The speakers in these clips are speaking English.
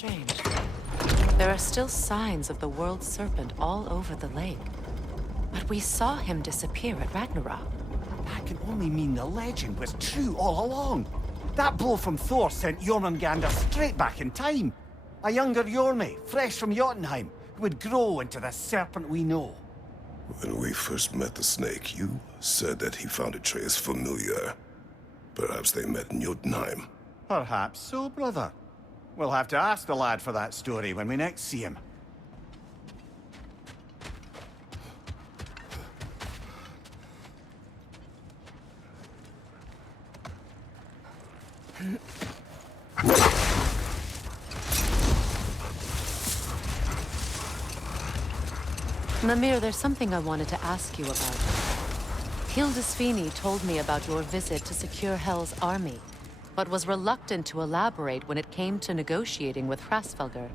strange. There are still signs of the world serpent all over the lake. But we saw him disappear at Ragnarok. That can only mean the legend was true all along. That blow from Thor sent Jormungandr straight back in time. A younger Jormi, fresh from Jotunheim, who would grow into the serpent we know. When we first met the snake, you said that he found Atreus familiar. Perhaps they met in Jotunheim. Perhaps so, brother. We'll have to ask the lad for that story when we next see him. Mimir, there's something I wanted to ask you about. Hildisvini told me about your visit to secure Hel's army, but was reluctant to elaborate when it came to negotiating with Hrasvelgr.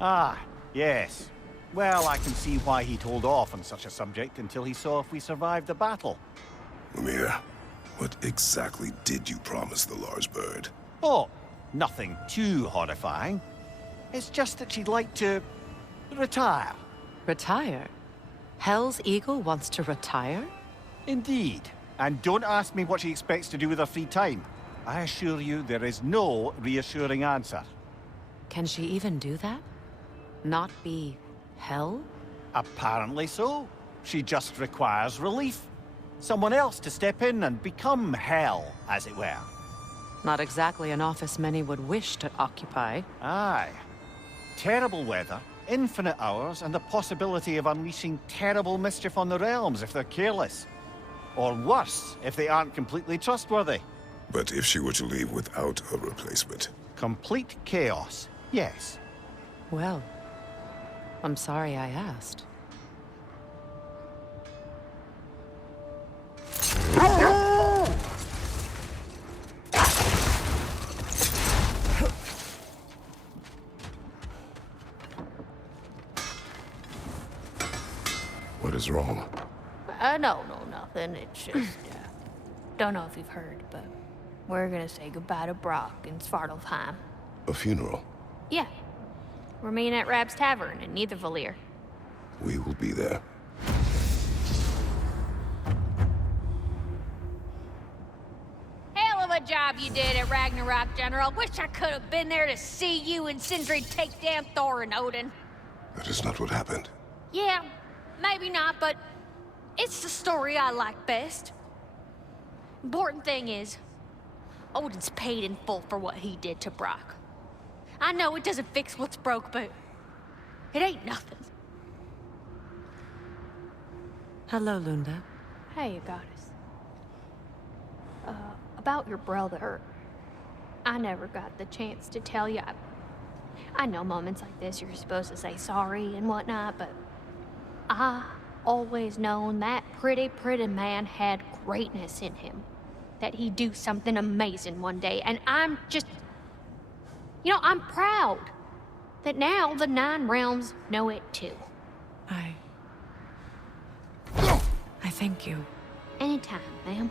Ah, yes. Well, I can see why he'd hold off on such a subject until he saw if we survived the battle. Mimir, what exactly did you promise the large bird? Oh, nothing too horrifying. It's just that she'd like to retire. Retire? Hel's eagle wants to retire? Indeed. And don't ask me what she expects to do with her free time. I assure you there is no reassuring answer. Can she even do that? Not be Hel? Apparently so. She just requires relief. Someone else to step in and become Hel, as it were. Not exactly an office many would wish to occupy. Aye. Terrible weather, infinite hours, and the possibility of unleashing terrible mischief on the realms if they're careless. Or worse, if they aren't completely trustworthy. But if she were to leave without a replacement? Complete chaos, yes. Well, I'm sorry I asked. What is wrong? No, nothing. It's just, don't know if you've heard, but we're gonna say goodbye to Brock in Svartalfheim. A funeral? Yeah. We're meeting at Rab's Tavern in Nethervalir. We will be there. Hell of a job you did at Ragnarok, General. Wish I could have been there to see you and Sindri take down Thor and Odin. That is not what happened. Yeah, maybe not, but it's the story I like best. Important thing is, Odin's paid in full for what he did to Brock. I know it doesn't fix what's broke, but it ain't nothing. Hello, Lunda. Hey, goddess. About your brother, I never got the chance to tell you. I know moments like this you're supposed to say sorry and whatnot, but I always known that pretty man had greatness in him. That he'd do something amazing one day, and I'm just... I'm proud that now the Nine Realms know it too. I thank you. Anytime, ma'am.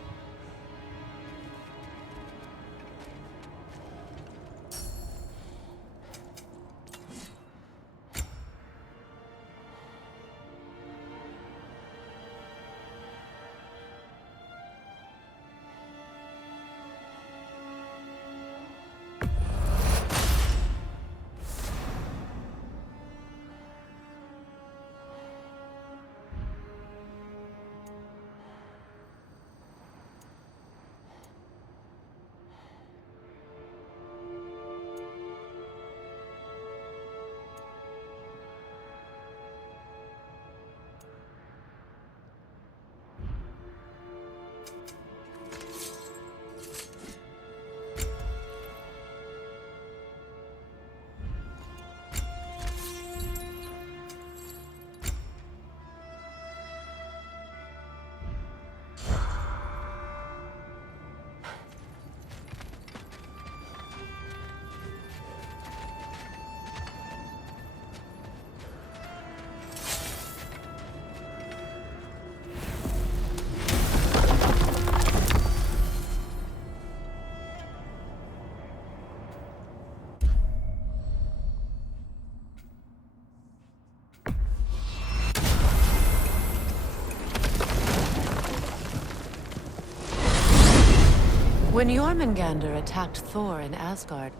When Jormungandr attacked Thor in Asgard,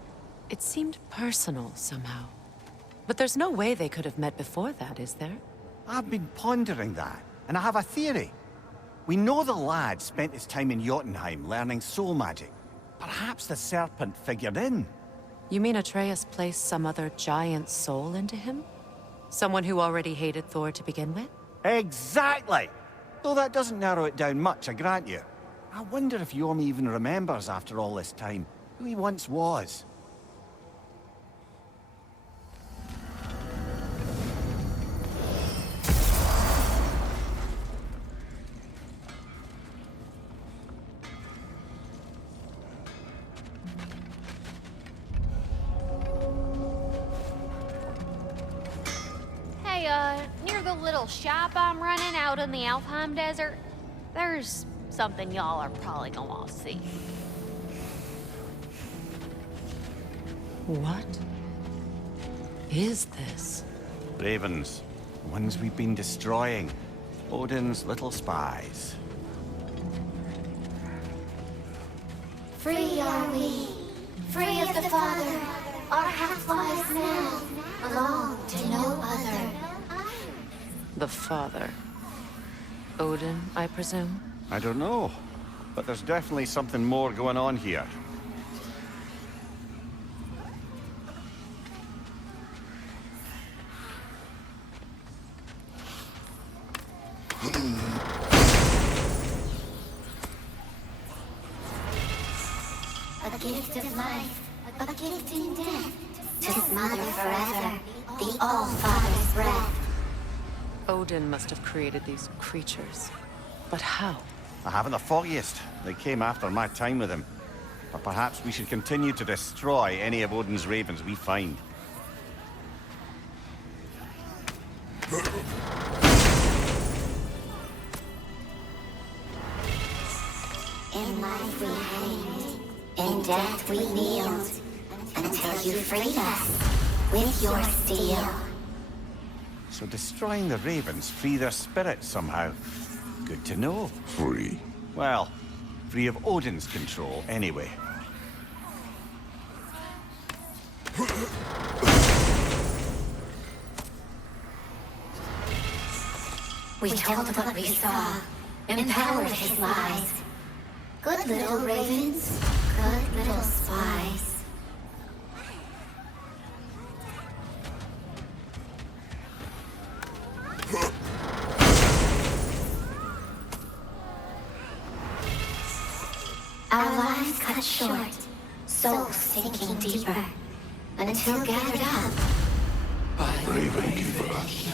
it seemed personal somehow. But there's no way they could have met before that, is there? I've been pondering that, and I have a theory. We know the lad spent his time in Jotunheim learning soul magic. Perhaps the serpent figured in. You mean Atreus placed some other giant soul into him? Someone who already hated Thor to begin with? Exactly! Though that doesn't narrow it down much, I grant you. I wonder if Jorm even remembers after all this time who he once was. Near the little shop I'm running out in the Alfheim desert, there's something y'all are probably gonna want to see. What is this? Ravens. The ones we've been destroying. Odin's little spies. Free are we, free of the Father. Our half-lives now belong to no other. The father. Odin, I presume? I don't know, but there's definitely something more going on here. A gift of life, a gift in death, to smother forever the All-Father's breath. Odin must have created these creatures. But how? I haven't the foggiest. They came after my time with him. But perhaps we should continue to destroy any of Odin's ravens we find. In life we hanged, in death we kneeled, until you freed us with your steel. So destroying the ravens free their spirits somehow. Good to know. Free. Well, free of Odin's control anyway. We told what we saw, empowered his lies. Good little ravens, good little spies. Our lives cut short, souls sinking deeper, until gathered up.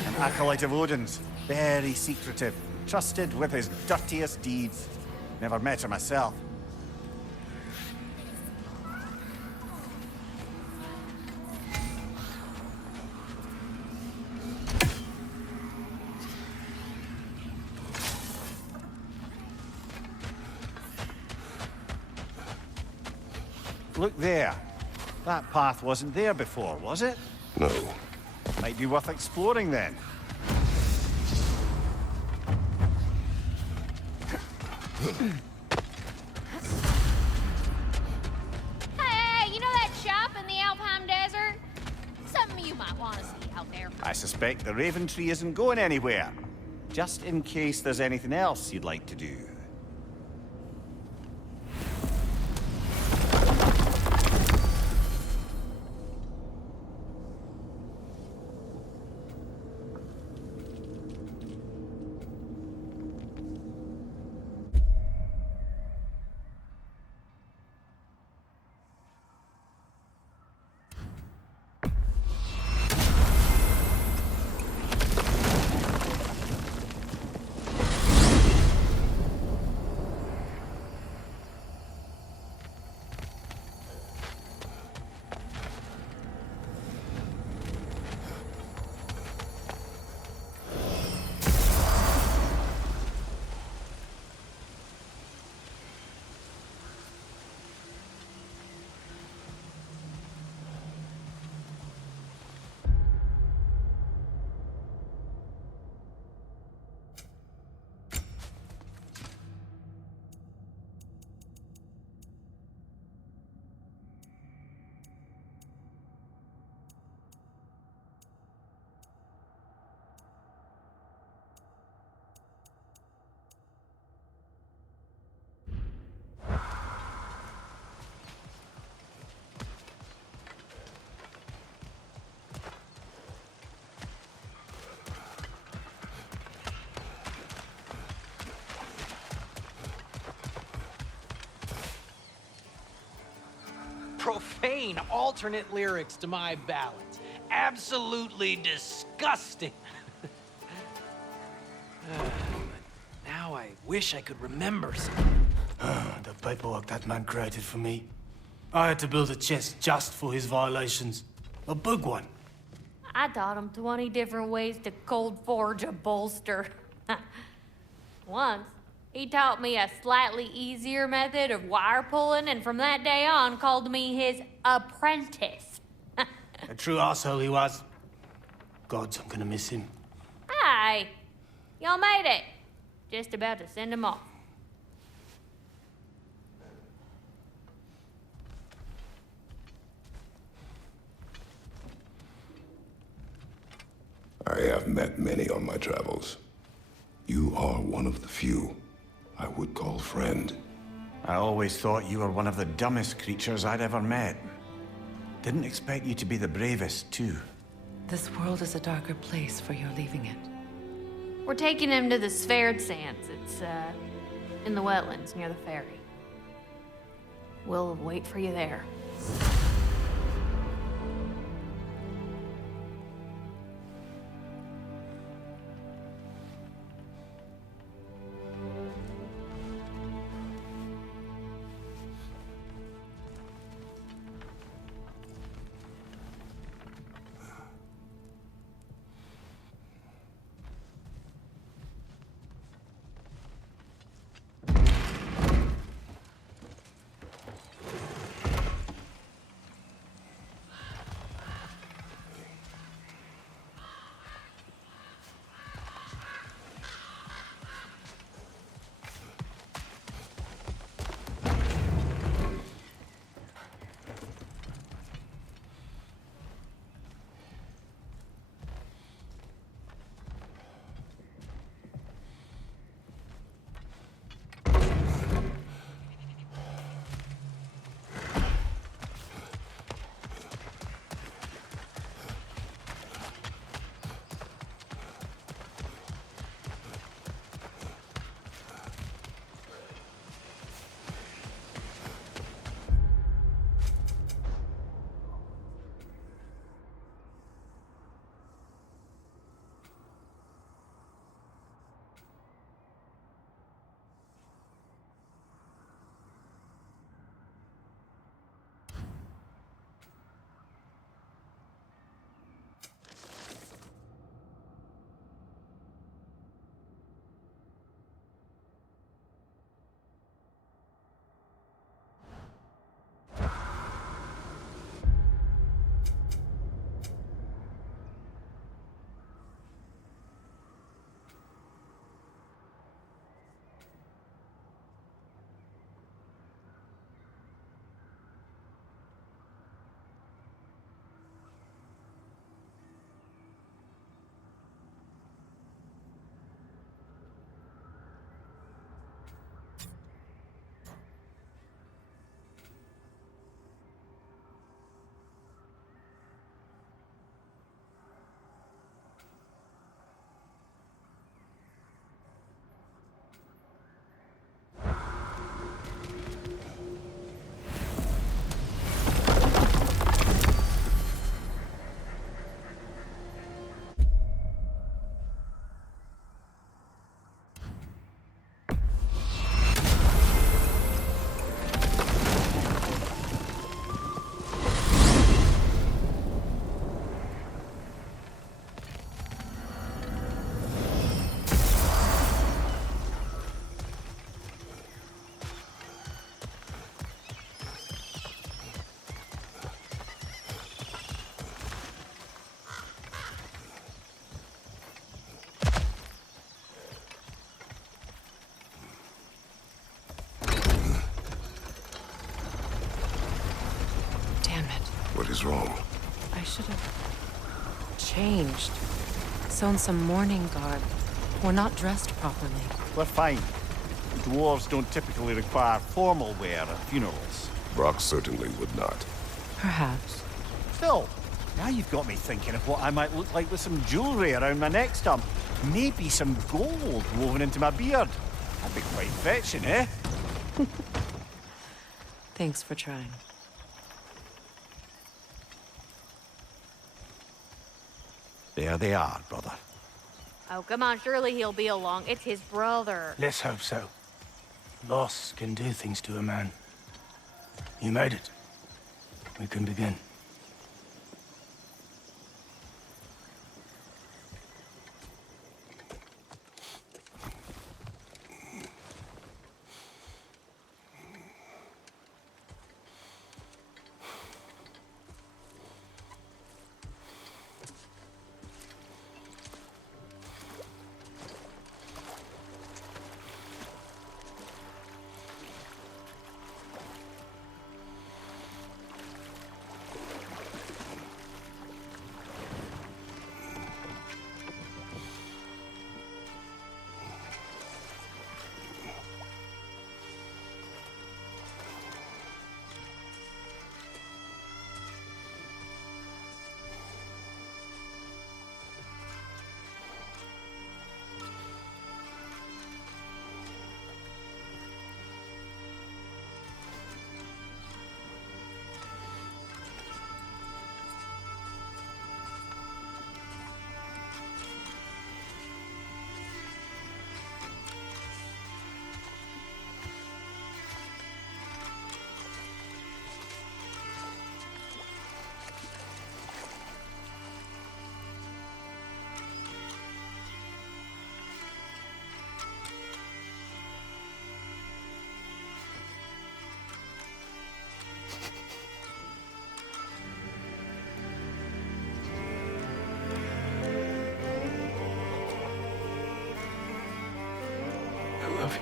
An acolyte of Odin's, very secretive, trusted with his dirtiest deeds. Never met her myself. Look there. That path wasn't there before, was it? No. Might be worth exploring then. Hey, you know that shop in the Alfheim desert? Something you might want to see out there. I suspect the Raven Tree isn't going anywhere. Just in case there's anything else you'd like to do. profane alternate lyrics to my ballads. Absolutely disgusting. But now I wish I could remember something. The paperwork that man created for me. I had to build a chest just for his violations. A big one. I taught him 20 different ways to cold forge a bolster. Once, he taught me a slightly easier method of wire pulling, and from that day on called me his apprentice. A true asshole he was. Gods, I'm gonna miss him. Hi, y'all made it. Just about to send him off. I have met many on my travels. You are one of the few I would call friend. I always thought you were one of the dumbest creatures I'd ever met. Didn't expect you to be the bravest, too. This world is a darker place for your leaving it. We're taking him to the Sphaired Sands. It's, in the wetlands near the ferry. We'll wait for you there. What is wrong? I should have changed. Sewn some mourning garb. We're not dressed properly. We're fine. Dwarves don't typically require formal wear at funerals. Brock certainly would not. Perhaps. Still, now you've got me thinking of what I might look like with some jewelry around my neck stump. Maybe some gold woven into my beard. That'd be quite fetching, eh? Thanks for trying. There they are, brother. Oh, come on, surely he'll be along. It's his brother. Let's hope so. Loss can do things to a man. You made it. We can begin. I love you.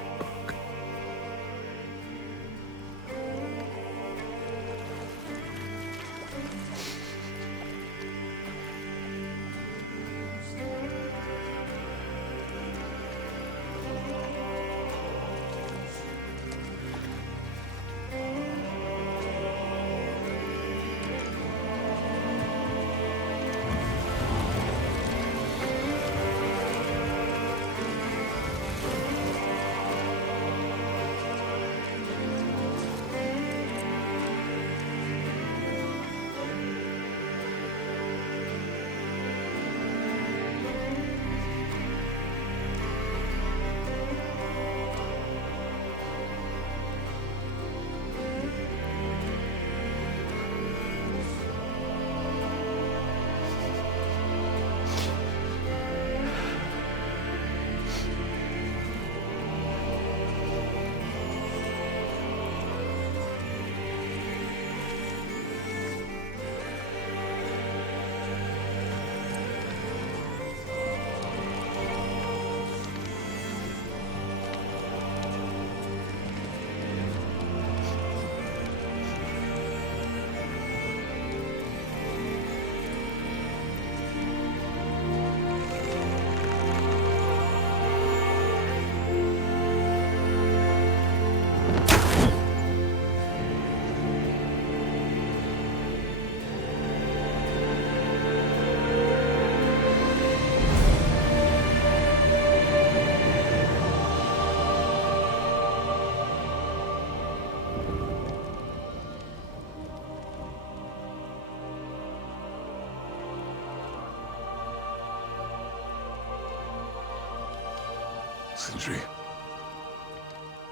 Sindri.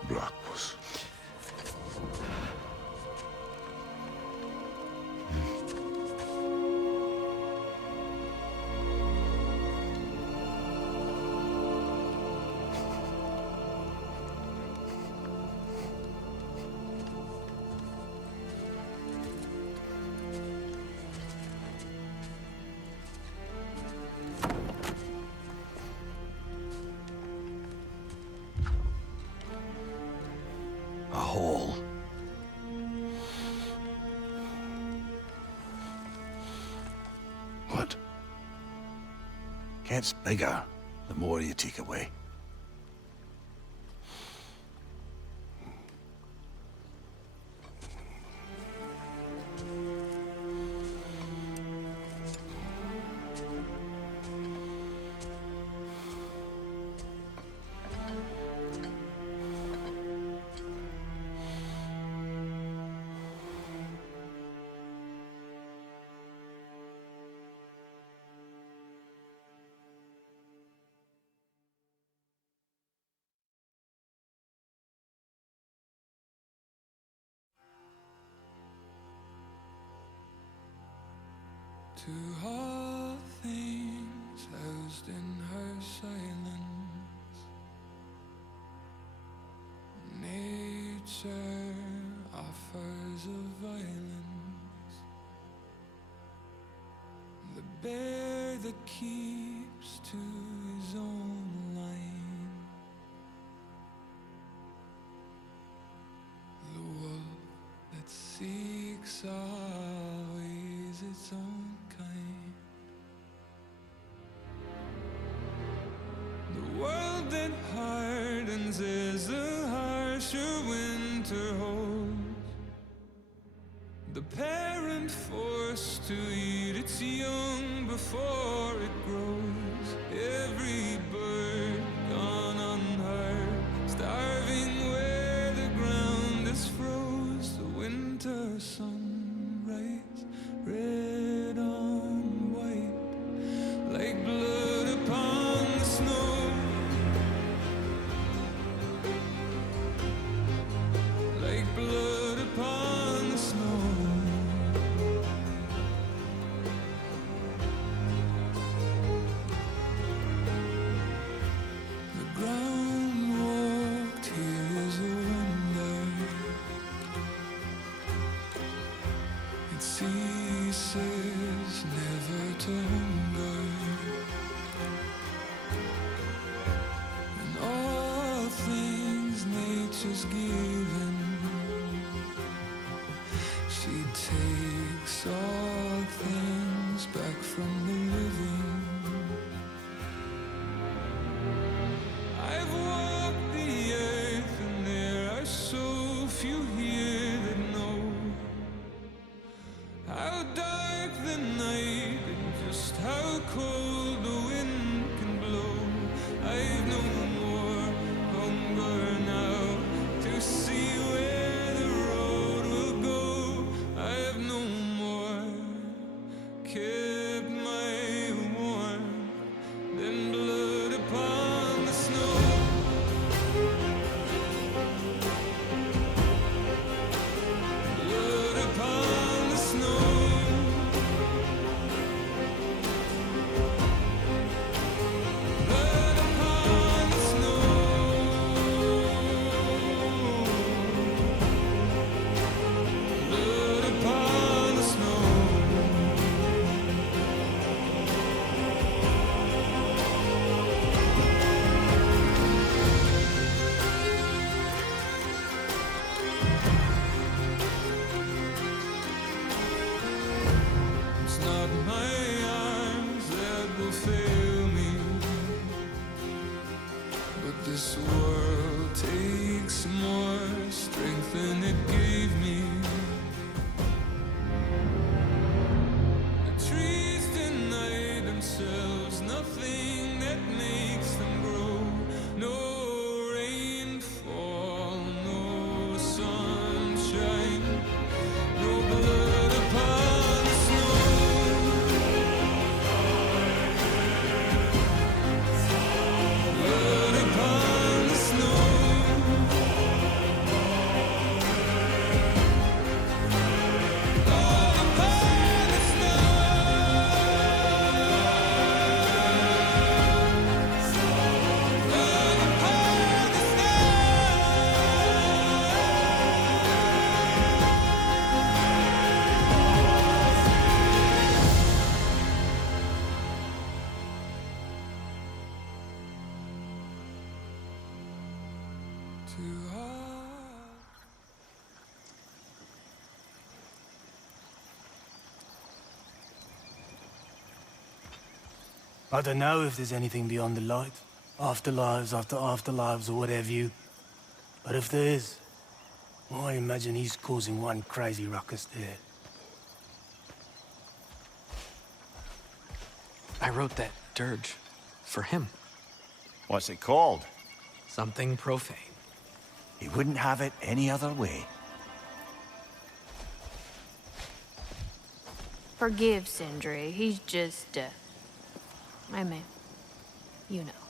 Blackpuss. A hole. What? Gets bigger the more you take away. To all things housed in her silence, nature offers a violence, the bear that keeps to his own line, the wolf that seeks always its own kind. The world that hardens as a harsher winter holds, the parent forced to eat its young before it grows. Every bird gone unheard, starving where the ground is froze. The winter sunrise, red on white, like blood upon the snow. Like blood upon the snow. The ground walked here is a wonder. It ceases never to hunger. And all things nature's given, she takes all things back from the living. I've walked the earth and there are so few here that know how dark the night and just how cold the wind can blow. I've no more hunger now to see where the road will go. I have no more kept my warmth than blood upon the snow. Blood upon the snow. Blood upon the snow. Blood upon the snow. It's not my arms that will fail me, but this world takes more strength than it gave me. The trees deny themselves nothing that makes them grow. No rainfall, no sunshine, no blood upon the snow. Blood upon the snow. Blood upon the snow. Blood upon the snow. To all. I don't know if there's anything beyond the light. Afterlives after afterlives or whatever you. But if there is, I imagine he's causing one crazy ruckus there. I wrote that dirge for him. What's it called? Something profane. He wouldn't have it any other way. Forgive Sindri. He's just, I mean, you know.